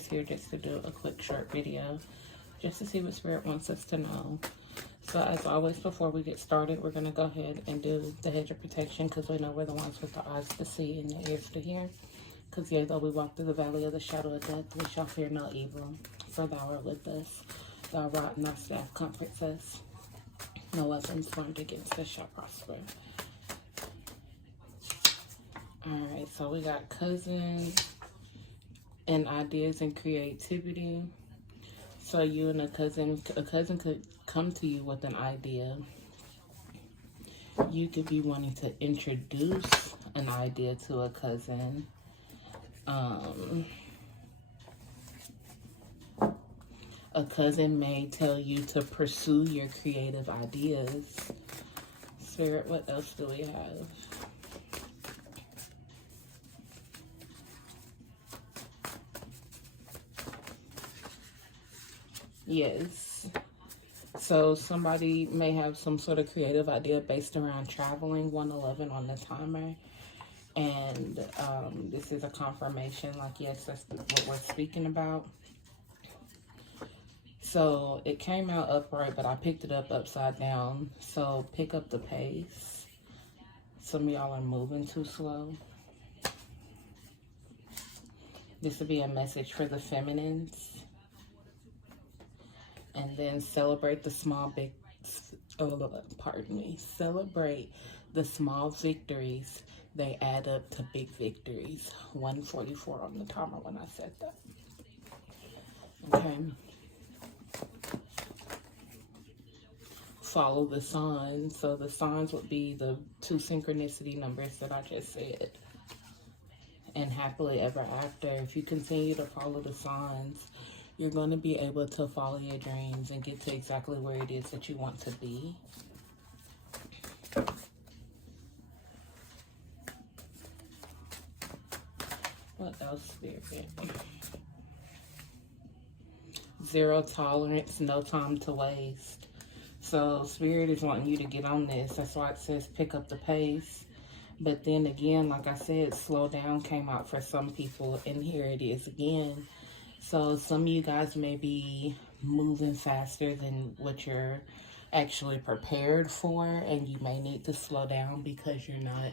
just here just to do a quick short video, just to see what Spirit wants us to know. So as always, before we get started, we're going to go ahead and do the hedge of protection, because we know we're the ones with the eyes to see and the ears to hear. Because yea, though we walk through the valley of the shadow of death, we shall fear no evil, for thou art with us. Thy rod and thy staff comforts us. No weapons formed against us shall prosper. Alright, so we got cousins and ideas and creativity. So you and a cousin could come to you with an idea. You could be wanting to introduce an idea to a cousin. A cousin may tell you to pursue your creative ideas. Spirit, what else do we have? Yes. So somebody may have some sort of creative idea based around traveling. 111 on the timer. And this is a confirmation, like, yes, that's what we're speaking about. So it came out upright, but I picked it up upside down. So pick up the pace. Some of y'all are moving too slow. This would be a message for the feminines. And then celebrate the small, celebrate the small victories. They add up to big victories. 144 on the timer when I said that. Okay. Follow the signs. So the signs would be the 2 synchronicity numbers that I just said. And happily ever after. If you continue to follow the signs, you're going to be able to follow your dreams and get to exactly where it is that you want to be. What else, Spirit? Zero tolerance, no time to waste. So Spirit is wanting you to get on this. That's why it says pick up the pace. But then again, like I said, slow down came out for some people. And here it is again. So some of you guys may be moving faster than what you're actually prepared for. And you may need to slow down because you're not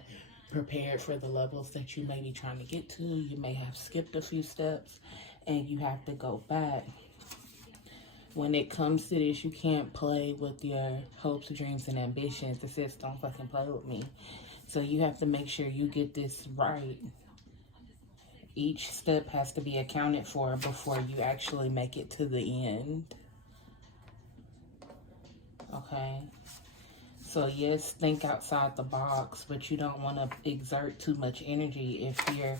prepared for the levels that you may be trying to get to. You may have skipped a few steps and you have to go back. When it comes to this, you can't play with your hopes, dreams, and ambitions. It says don't fucking play with me. So you have to make sure you get this right. Each step has to be accounted for before you actually make it to the end. Okay? So yes, think outside the box, but you don't want to exert too much energy if you're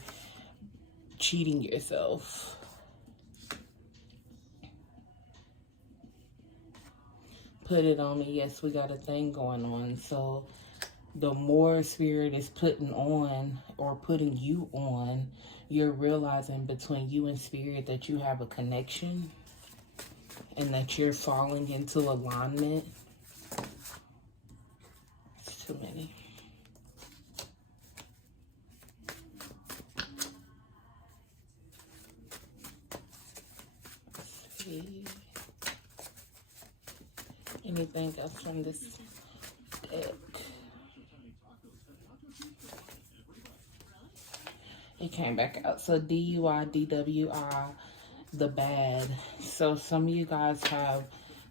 cheating yourself. Put it on me. Yes, we got a thing going on. So the more Spirit is putting on or putting you on, you're realizing between you and Spirit that you have a connection and that you're falling into alignment. It's too many. Let's see. Anything else from this deck? It came back out. So DUI, DWI, the bad. So some of you guys have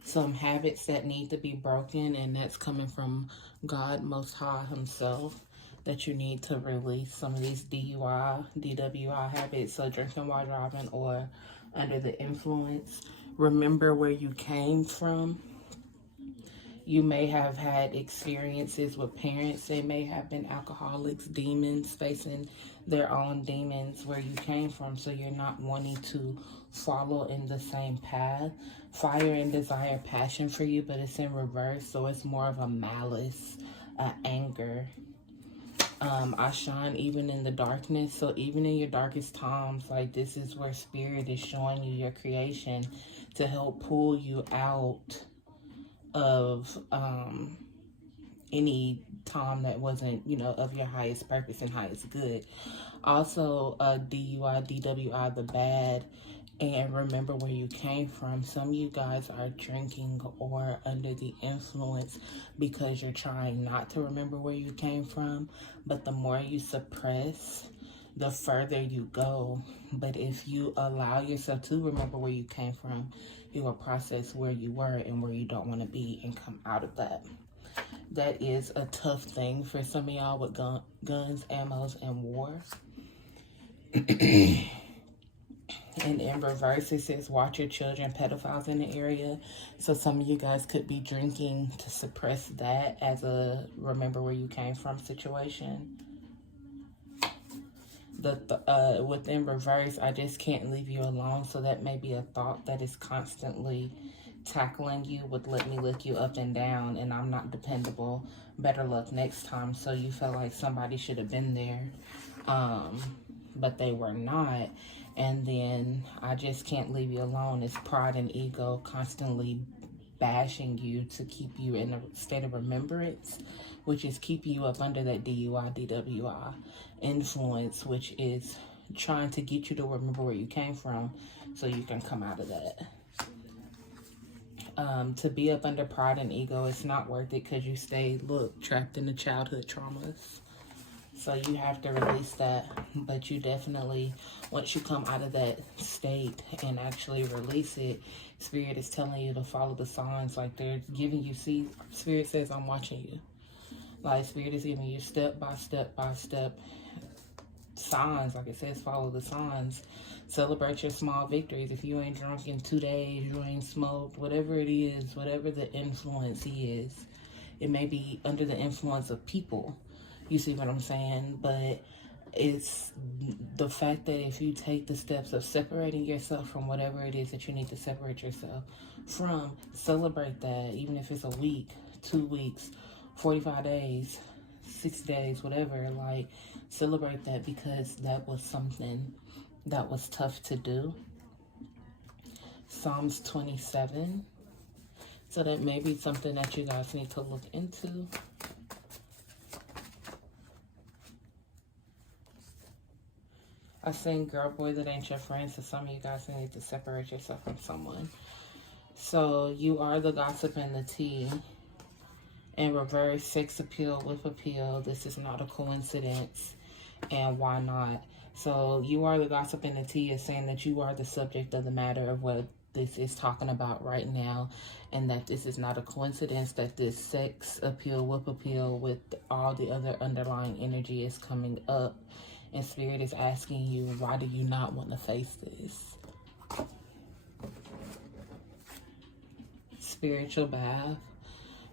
some habits that need to be broken, and that's coming from God Most High Himself, that you need to release some of these DUI, DWI habits. So drinking while driving or under the influence. Remember where you came from. You may have had experiences with parents. They may have been alcoholics, demons, facing their own demons where you came from. So you're not wanting to follow in the same path. Fire and desire, passion for you, but it's in reverse. So it's more of a malice, anger. I shine even in the darkness. So even in your darkest times, like, this is where Spirit is showing you your creation to help pull you out of any time that wasn't, you know, of your highest purpose and highest good. Also, DUI, DWI, the bad, and remember where you came from. Some of you guys are drinking or under the influence because you're trying not to remember where you came from, but the more you suppress, the further you go. But if you allow yourself to remember where you came from, you will process where you were and where you don't want to be and come out of that. That is a tough thing for some of y'all with guns, ammos, and war. And in reverse, it says, watch your children, pedophiles in the area. So some of you guys could be drinking to suppress that as a remember where you came from situation. Within reverse, I just can't leave you alone. So that may be a thought that is constantly tackling you with let me look you up and down and I'm not dependable. Better luck next time. So you feel like somebody should have been there, but they were not. And then I just can't leave you alone. It's pride and ego constantly bashing you to keep you in a state of remembrance, which is keep you up under that DUI, DWI influence, which is trying to get you to remember where you came from so you can come out of that. To be up under pride and ego, it's not worth it because you stay, trapped in the childhood traumas. So you have to release that. But you definitely, once you come out of that state and actually release it, Spirit is telling you to follow the signs. Like they're giving you, see, Spirit says, I'm watching you. Like Spirit is giving you step by step by step signs. Like it says, follow the signs. Celebrate your small victories. If you ain't drunk in 2 days, you ain't smoked, whatever it is, whatever the influence is. It may be under the influence of people. You see what I'm saying? But it's the fact that if you take the steps of separating yourself from whatever it is that you need to separate yourself from, celebrate that. Even if it's a week, 2 weeks, 45 days, 6 days, whatever. Like, celebrate that because that was something that was tough to do. Psalms 27. So that may be something that you guys need to look into. I sing girl, boy, that ain't your friend. So some of you guys need to separate yourself from someone. So you are the gossip and the tea. In reverse, sex appeal with appeal. This is not a coincidence. And why not? So you are the gossip and the tea is saying that you are the subject of the matter of what this is talking about right now. And that this is not a coincidence that this sex appeal, whip appeal with all the other underlying energy is coming up. And Spirit is asking you, why do you not want to face this? Spiritual bath.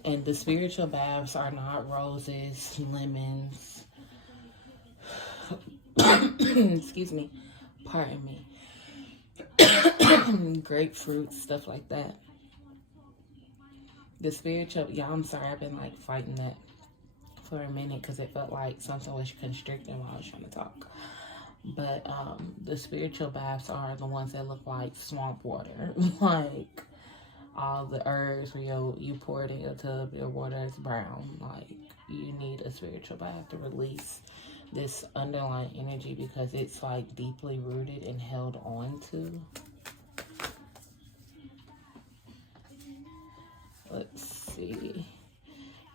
And the spiritual baths are not roses, lemons, excuse me, pardon me, grapefruit, stuff like that. The spiritual, yeah, I'm sorry, I've been like fighting that for a minute because it felt like something was constricting while I was trying to talk. But the spiritual baths are the ones that look like swamp water, like all the herbs where you pour it in your tub, your water is brown. Like, you need a spiritual bath to release this underlying energy because it's like deeply rooted and held on to. Let's see.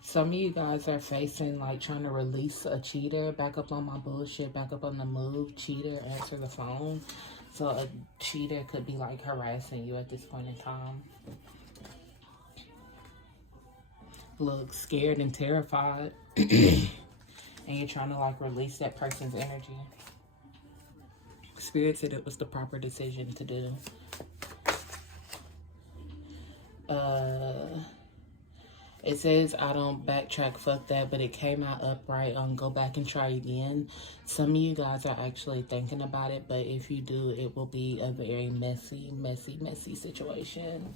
Some of you guys are facing like trying to release a cheater. Back up on my bullshit, back up on the move. Cheater, answer the phone. So a cheater could be like harassing you at this point in time. Look scared and terrified. And you're trying to like release that person's energy. Spirit said it was the proper decision to do. It says I don't backtrack, fuck that, but it came out upright. Go back and try again. Some of you guys are actually thinking about it, but if you do, it will be a very messy, messy, messy situation.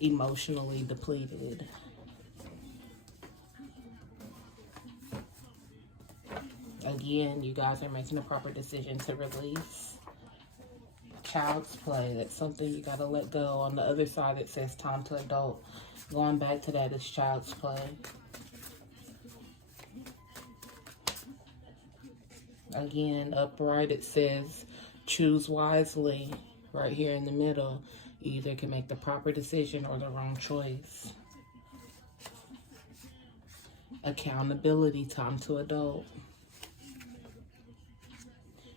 Emotionally depleted. Again, you guys are making a proper decision to release. Child's play, that's something you gotta let go. On the other side, it says time to adult. Going back to that is child's play. Again, upright, it says choose wisely. Right here in the middle, you either can make the proper decision or the wrong choice. Accountability, time to adult.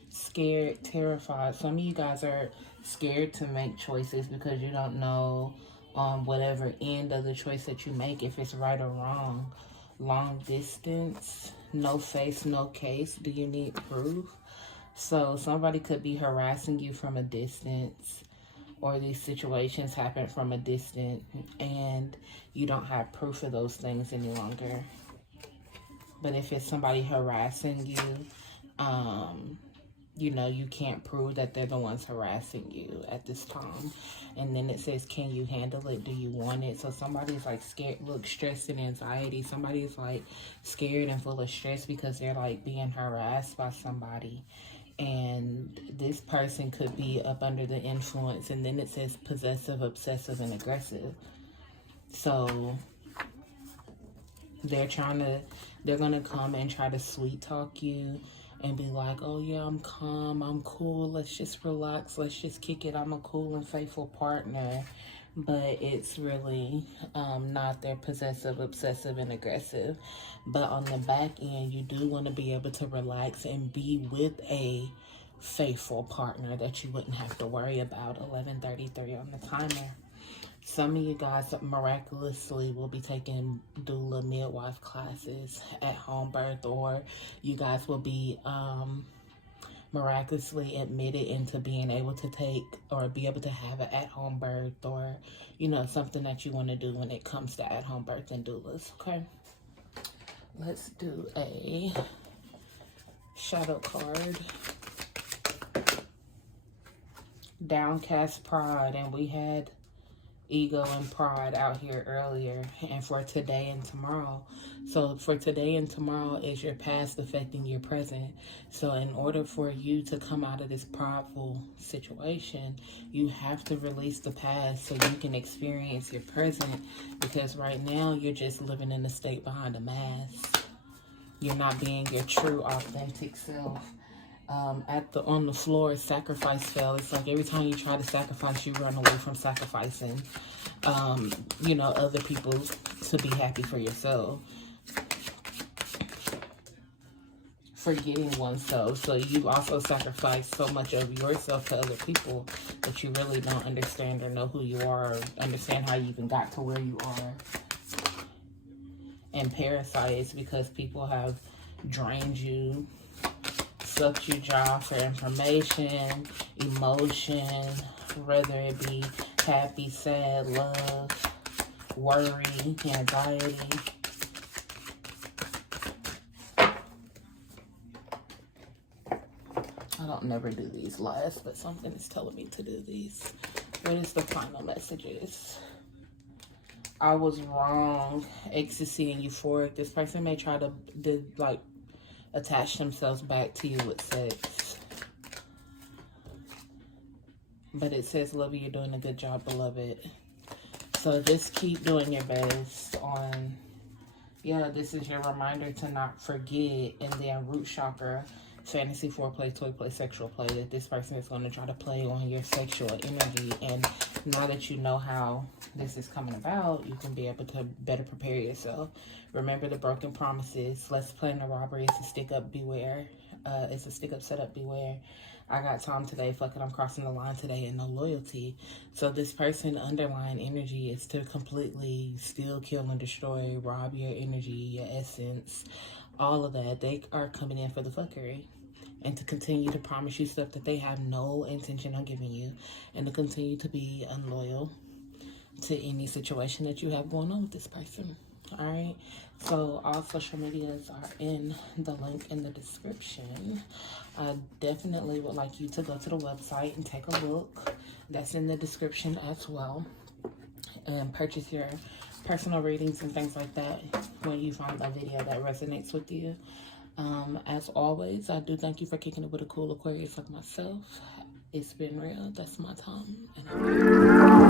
Scared, terrified. Some of you guys are scared to make choices because you don't know whatever end of the choice that you make, if it's right or wrong. Long distance, no face, no case. Do you need proof? So somebody could be harassing you from a distance, or these situations happen from a distance and you don't have proof of those things any longer. But if it's somebody harassing you, you know, you can't prove that they're the ones harassing you at this time. And then it says, can you handle it? Do you want it? So somebody's like scared, look, stress and anxiety. Somebody's like scared and full of stress because they're like being harassed by somebody. And this person could be up under the influence. And then it says possessive, obsessive, and aggressive. So they're gonna come and try to sweet talk you and be like, oh yeah, I'm calm, I'm cool, let's just relax, let's just kick it, I'm a cool and faithful partner. But it's really not. They're possessive, obsessive, and aggressive. But on the back end, you do want to be able to relax and be with a faithful partner that you wouldn't have to worry about. 11:33 on the timer. Some of you guys miraculously will be taking doula midwife classes at home birth, or you guys will be miraculously admitted into being able to take or be able to have an at-home birth, or, you know, something that you want to do when it comes to at-home birth and doulas. Okay, let's do a shadow card. Downcast pride, and we had ego and pride out here earlier, and for today and tomorrow. So for today and tomorrow is your past affecting your present. So in order for you to come out of this prideful situation, you have to release the past so you can experience your present, because right now you're just living in a state behind a mask. You're not being your true authentic self. On the floor, sacrifice fell. It's like every time you try to sacrifice, you run away from sacrificing, you know, other people to be happy for yourself. Forgetting oneself. So you also sacrifice so much of yourself to other people that you really don't understand or know who you are, or understand how you even got to where you are. And parasites, because people have drained you, sucked you dry for information, emotion, whether it be happy, sad, love, worry, anxiety. I don't never do these last, but something is telling me to do these. What is the final messages? I was wrong. Ecstasy and euphoric. This person may try to like attach themselves back to you with sex. But it says, love you, you're doing a good job, beloved. So just keep doing your best on, yeah, this is your reminder to not forget. And then root chakra, fantasy, foreplay, toy play, sexual play, that this person is going to try to play on your sexual energy. And now that you know how this is coming about, you can be able to better prepare yourself. Remember the broken promises. Let's plan the robbery. It's a stick up, beware. It's a stick up, setup, beware. I got time today. Fuck it, I'm crossing the line today, and no loyalty. So this person, underlying energy is to completely steal, kill, and destroy, rob your energy, your essence, all of that. They are coming in for the fuckery, and to continue to promise you stuff that they have no intention on giving you, and to continue to be unloyal to any situation that you have going on with this person. All right, so all social medias are in the link in the description. I definitely would like you to go to the website and take a look. That's in the description as well, and purchase your personal readings and things like that when you find a video that resonates with you. As always, I do thank you for kicking it with a cool Aquarius like myself. It's been real. That's my time, and I'm